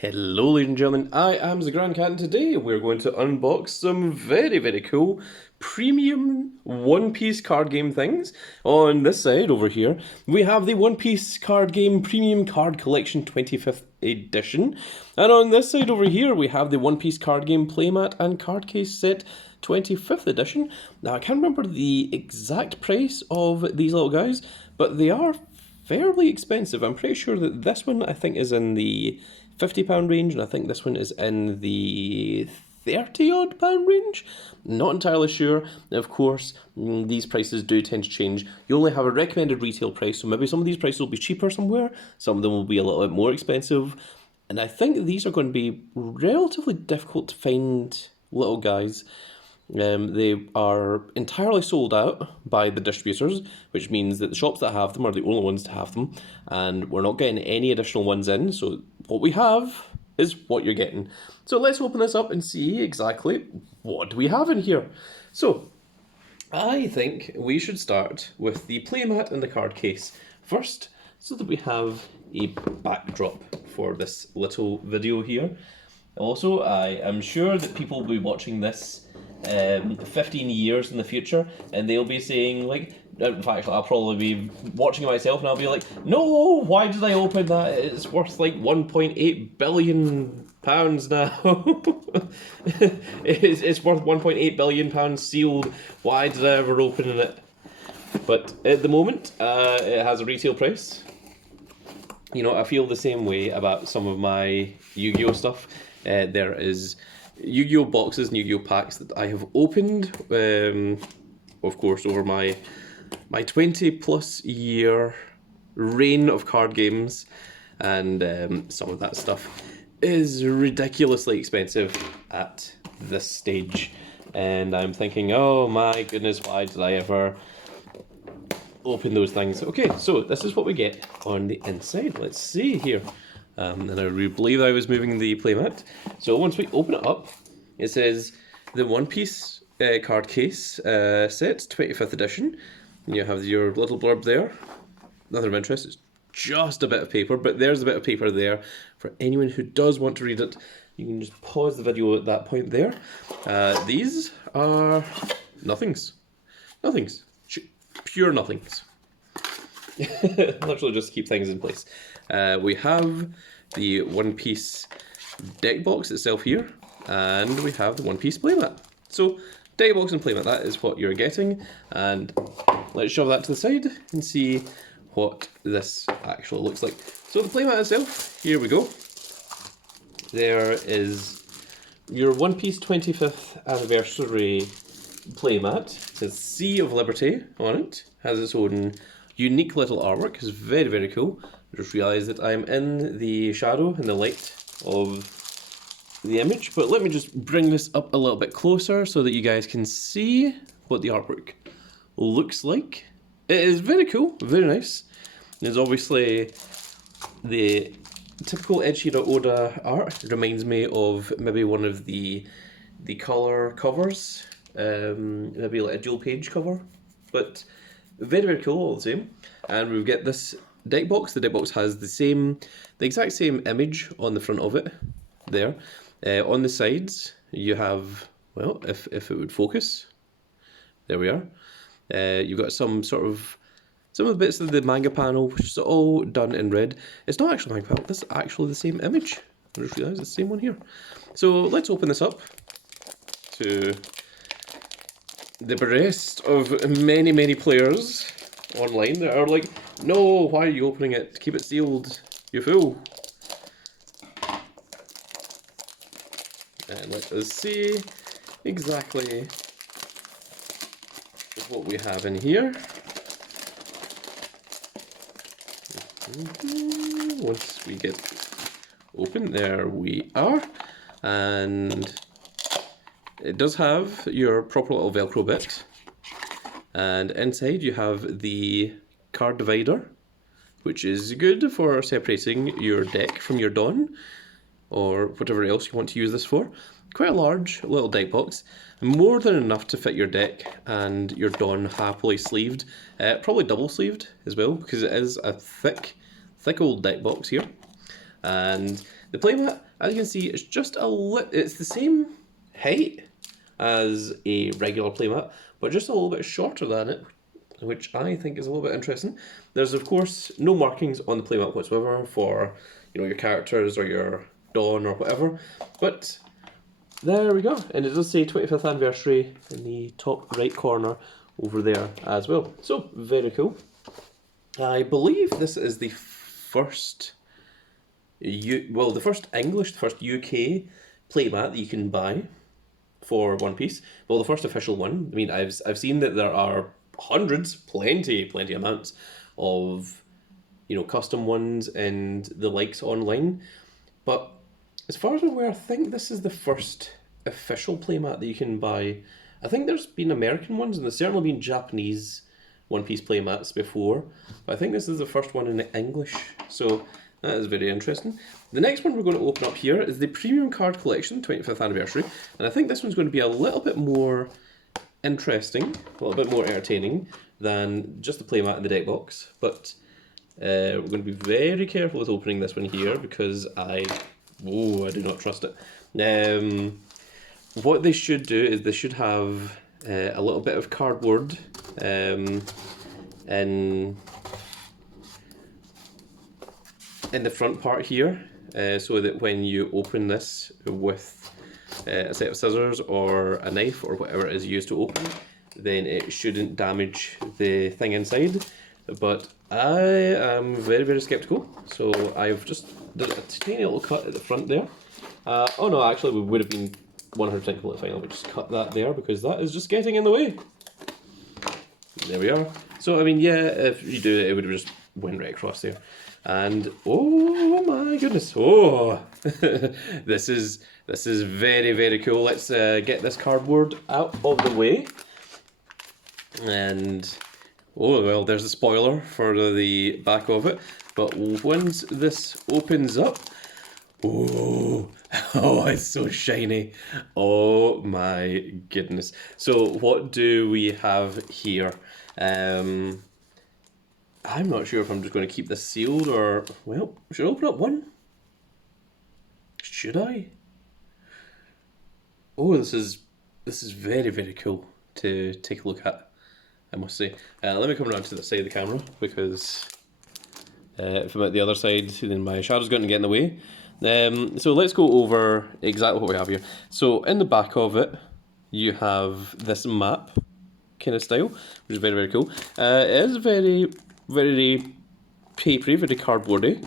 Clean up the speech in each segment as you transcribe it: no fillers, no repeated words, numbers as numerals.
Hello ladies and gentlemen, I am the Grand Cat and today we're going to unbox some very cool premium One Piece card game things. On this side over here we have the One Piece card game premium card collection 25th edition, and on this side over here we have the One Piece card game playmat and card case set 25th edition. Now I can't remember the exact price of these little guys, but they are fairly expensive. I'm pretty sure that this one I think is in the £50 range, and I think this one is in the 30 odd pound range. Not entirely sure. Of course, these prices do tend to change. You only have a recommended retail price, so maybe some of these prices will be cheaper somewhere, some of them will be a little bit more expensive. And I think these are going to be relatively difficult to find little guys. They are entirely sold out by the distributors, which means that the shops that have them are the only ones to have them, and we're not getting any additional ones in, so what we have is what you're getting. So let's open this up and see exactly what we have in here. So, I think we should start with the playmat and the card case first, so that we have a backdrop for this little video here. Also, I am sure that people will be watching this 15 years in the future, and they'll be saying, like, in fact, I'll probably be watching it myself and I'll be like, no, why did I open that? It's worth like £1.8 billion now. It's worth £1.8 billion sealed. Why did I ever open it? But at the moment, it has a retail price. You know, I feel the same way about some of my Yu-Gi-Oh stuff. There is Yu-Gi-Oh boxes and Yu-Gi-Oh packs that I have opened, of course, over my 20 plus year reign of card games, and some of that stuff is ridiculously expensive at this stage. And I'm thinking, oh my goodness, why did I ever open those things? Okay, so this is what we get on the inside. Let's see here. And I believe I was moving the playmat. So once we open it up, it says the One Piece card case set, 25th edition. And you have your little blurb there. Nothing of interest, it's just a bit of paper, but there's a bit of paper there for anyone who does want to read it. You can just pause the video at that point there. These are nothings. Nothings. Pure nothings. Literally just keep things in place. We have the One Piece deck box itself here, and we have the One Piece playmat. So, deck box and playmat, that is what you're getting, and let's shove that to the side and see what this actually looks like. So the playmat itself, here we go. There is your One Piece 25th anniversary playmat. It says Sea of Liberty on it, has its own unique little artwork. It's very cool. I just realised that I'm in the shadow and the light of the image, but let me just bring this up a little bit closer so that you guys can see what the artwork looks like. It is very cool, very nice. There's obviously the typical Eiichiro Oda art. It reminds me of maybe one of the colour covers, maybe like a dual page cover, but very cool all the same. And we get this deck box. The deck box has the exact same image on the front of it there. On the sides you have, well, if it would focus, there we are. You've got some of the bits of the manga panel, which is all done in red. It's not actually manga panel, this is actually the same image. I just realised it's the same one here. So let's open this up to the breast of many players online that are like, no, why are you opening it? Keep it sealed, you fool. And let us see exactly what we have in here. Once we get open, there we are. And it does have your proper little Velcro bit. And inside you have the card divider, which is good for separating your deck from your Don, or whatever else you want to use this for. Quite a large little deck box, more than enough to fit your deck and your Don happily sleeved. Probably double sleeved as well, because it is a thick old deck box here. And the playmat, as you can see, it's just it's the same height as a regular playmat, but just a little bit shorter than it, which I think is a little bit interesting. There's of course no markings on the playmat whatsoever for your characters or your Dawn or whatever, but there we go, and it does say 25th anniversary in the top right corner over there as well. So very cool. I believe this is the first the first English, the first UK playmat that you can buy for One Piece. Well, the first official one. I mean, I've seen that there are hundreds, plenty amounts of custom ones and the likes online. But as far as I'm aware, I think this is the first official playmat that you can buy. I think there's been American ones and there's certainly been Japanese One Piece playmats before, but I think this is the first one in English. So that is very interesting. The next one we're going to open up here is the Premium Card Collection 25th Anniversary, and I think this one's going to be a little bit more interesting, a little bit more entertaining than just the playmat and the deck box, but we're going to be very careful with opening this one here because I do not trust it. What they should do is they should have a little bit of cardboard in the front part here, so that when you open this with a set of scissors or a knife or whatever it is used to open, then it shouldn't damage the thing inside. But I am very skeptical, so I've just done a tiny little cut at the front there. Oh no, actually we would have been 100% completely fine. I'll just cut that there because that is just getting in the way. There we are. So I mean, yeah, if you do it, it would have just went right across there. And oh my goodness, this is very cool. Let's get this cardboard out of the way. And oh well, there's a spoiler for the back of it. But once this opens up, oh, it's so shiny. Oh my goodness. So what do we have here? I'm not sure if I'm just going to keep this sealed or, well, should I open up one? Should I? Oh, this is very cool to take a look at, I must say. Let me come around to the side of the camera because if I'm at the other side, then my shadow's going to get in the way. So let's go over exactly what we have here. So in the back of it, you have this map kind of style, which is very cool. It is very papery, very cardboardy,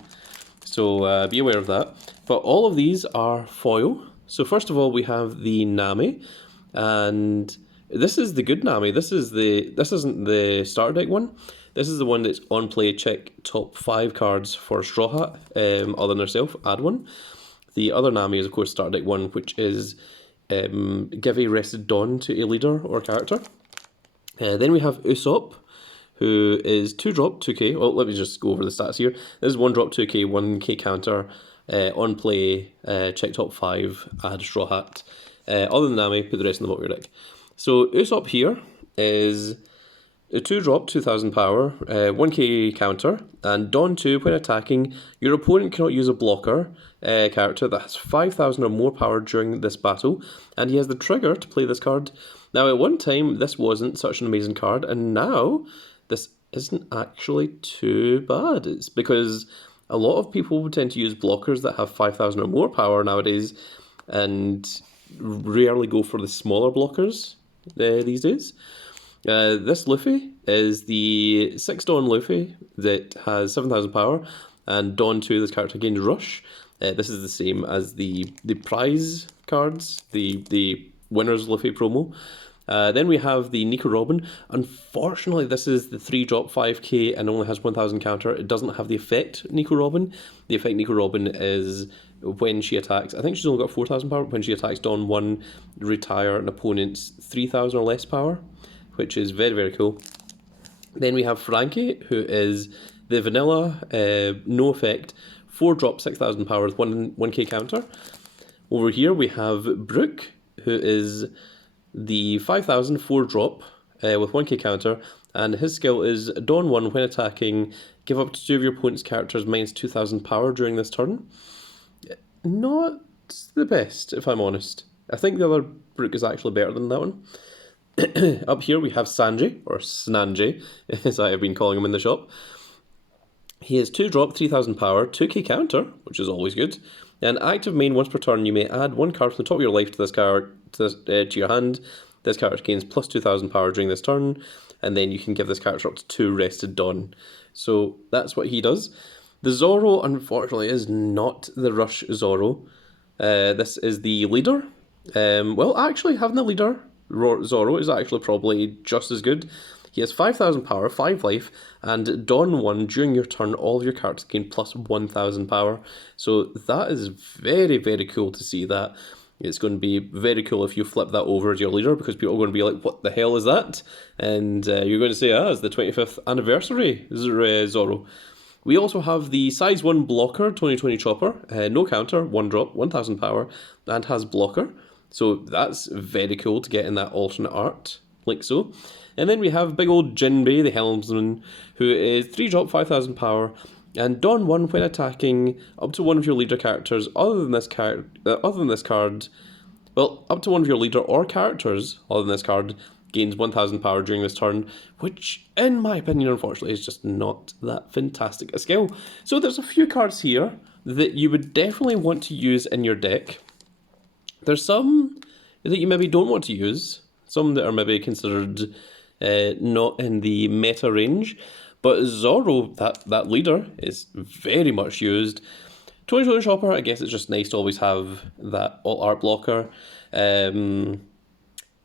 so be aware of that. But all of these are foil. So first of all, we have the Nami, and this is the good Nami. This isn't the starter deck one. This is the one that's on play. Check top 5 cards for Straw Hat, other than herself, add one. The other Nami is of course starter deck 1, which is give a rested Dawn to a leader or character. Then we have Usopp, who is 2-drop, 2k. Well, let me just go over the stats here. This is 1-drop, 2k, 1k counter, on play, check top 5, add Straw Hat. Other than Nami, put the rest in the bottom of your deck. So Usopp here is a 2-drop, 2000 power, 1k counter, and Dawn 2, when attacking, your opponent cannot use a blocker character that has 5000 or more power during this battle, and he has the trigger to play this card. Now, at one time, this wasn't such an amazing card, and now this isn't actually too bad. It's because a lot of people tend to use blockers that have 5000 or more power nowadays, and rarely go for the smaller blockers these days. This Luffy is the 6 Dawn Luffy that has 7000 power, and Dawn 2, this character gains Rush. This is the same as the prize cards, the Winners Luffy promo. Then we have the Nico Robin. Unfortunately, this is the 3-drop 5k and only has 1000 counter. It doesn't have the effect Nico Robin. The effect Nico Robin is when she attacks, I think she's only got 4000 power, when she attacks Dawn 1, retire an opponent's 3000 or less power, which is very cool. Then we have Frankie, who is the vanilla, no effect, 4-drop 6000 power with 1k counter. Over here we have Brook, who is the 5000 4-drop with 1k counter, and his skill is Dawn 1 when attacking, Give up to 2 of your opponent's characters minus 2,000 power during this turn. Not the best, if I'm honest. I think the other Brook is actually better than that one. Up here we have Sanjay, or Snanjay, as I have been calling him in the shop. He is 2 drop, 3,000 power, 2k counter, which is always good. And active main once per turn, you may add 1 card from the top of your life to this card to your hand. This character gains plus 2,000 power during this turn, and then you can give this character up to 2 rested Dawn. So that's what he does. The Zoro, unfortunately, is not the Rush Zoro. This is the leader. Well, actually, having the leader, Zoro, is actually probably just as good. He has 5,000 power, 5 life, and Dawn 1, during your turn, all of your characters gain plus 1,000 power. So that is very, very cool to see that. It's going to be very cool if you flip that over as your leader, because people are going to be like, what the hell is that? And you're going to say, it's the 25th anniversary Zoro. We also have the size 1 blocker, 2020 chopper, no counter, 1 drop, 1,000 power, and has blocker. So that's very cool to get in that alternate art, like so. And then we have big old Jinbei, the helmsman, who is 3 drop, 5,000 power, and Dawn 1 when attacking up to one of your leader characters other than this card, well, up to one of your leader or characters other than this card gains 1,000 power during this turn, which, in my opinion, unfortunately, is just not that fantastic a skill. So there's a few cards here that you would definitely want to use in your deck. There's some that you maybe don't want to use, some that are maybe considered not in the meta range, but Zoro, that leader, is very much used. 2020 Chopper, I guess it's just nice to always have that alt art blocker.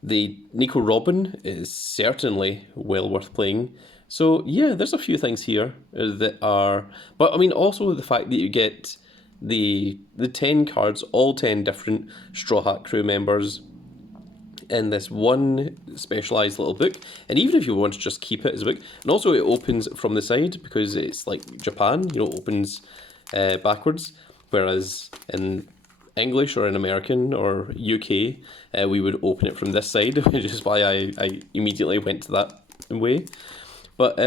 The Nico Robin is certainly well worth playing. So yeah, there's a few things here that are... But I mean, also the fact that you get the 10 cards, all 10 different Straw Hat crew members in this one specialised little book. And even if you want to just keep it as a book, and also it opens from the side because it's like Japan, you know, it opens backwards, whereas in English or in American or UK, we would open it from this side, which is why I immediately went to that way. But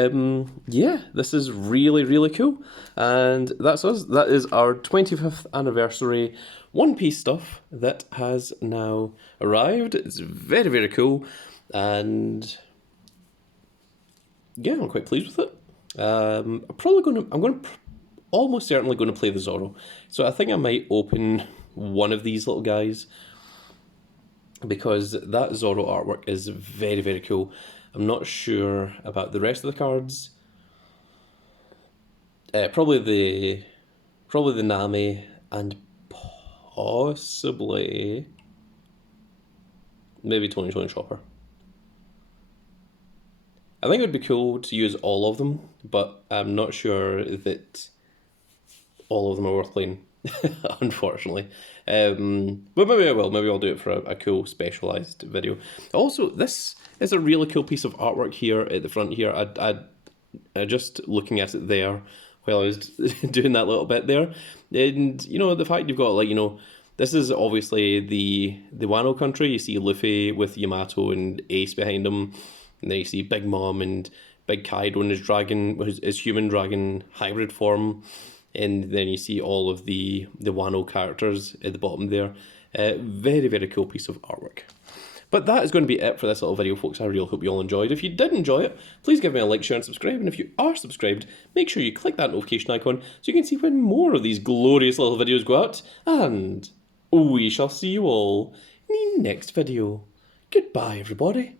yeah, this is really, really cool. And that's us. That is our 25th anniversary One Piece stuff that has now arrived. It's very, very cool. And yeah, I'm quite pleased with it. I'm almost certainly going to play the Zoro. So I think I might open one of these little guys, because that Zoro artwork is very, very cool. I'm not sure about the rest of the cards. Probably the Nami, and possibly maybe 2020 Chopper. I think it would be cool to use all of them, but I'm not sure that all of them are worth playing, unfortunately. But maybe I will. Maybe I'll do it for a cool specialised video. Also, this is a really cool piece of artwork here at the front here. I just looking at it there while I was doing that little bit there. And, you know, the fact you've got, like, you know, this is obviously the Wano country. You see Luffy with Yamato and Ace behind him. And then you see Big Mom and Big Kaido in his human dragon hybrid form. And then you see all of the Wano characters at the bottom there. Very, very cool piece of artwork. But that is going to be it for this little video, folks. I really hope you all enjoyed. If you did enjoy it, please give me a like, share, and subscribe. And if you are subscribed, make sure you click that notification icon so you can see when more of these glorious little videos go out. And we shall see you all in the next video. Goodbye, everybody.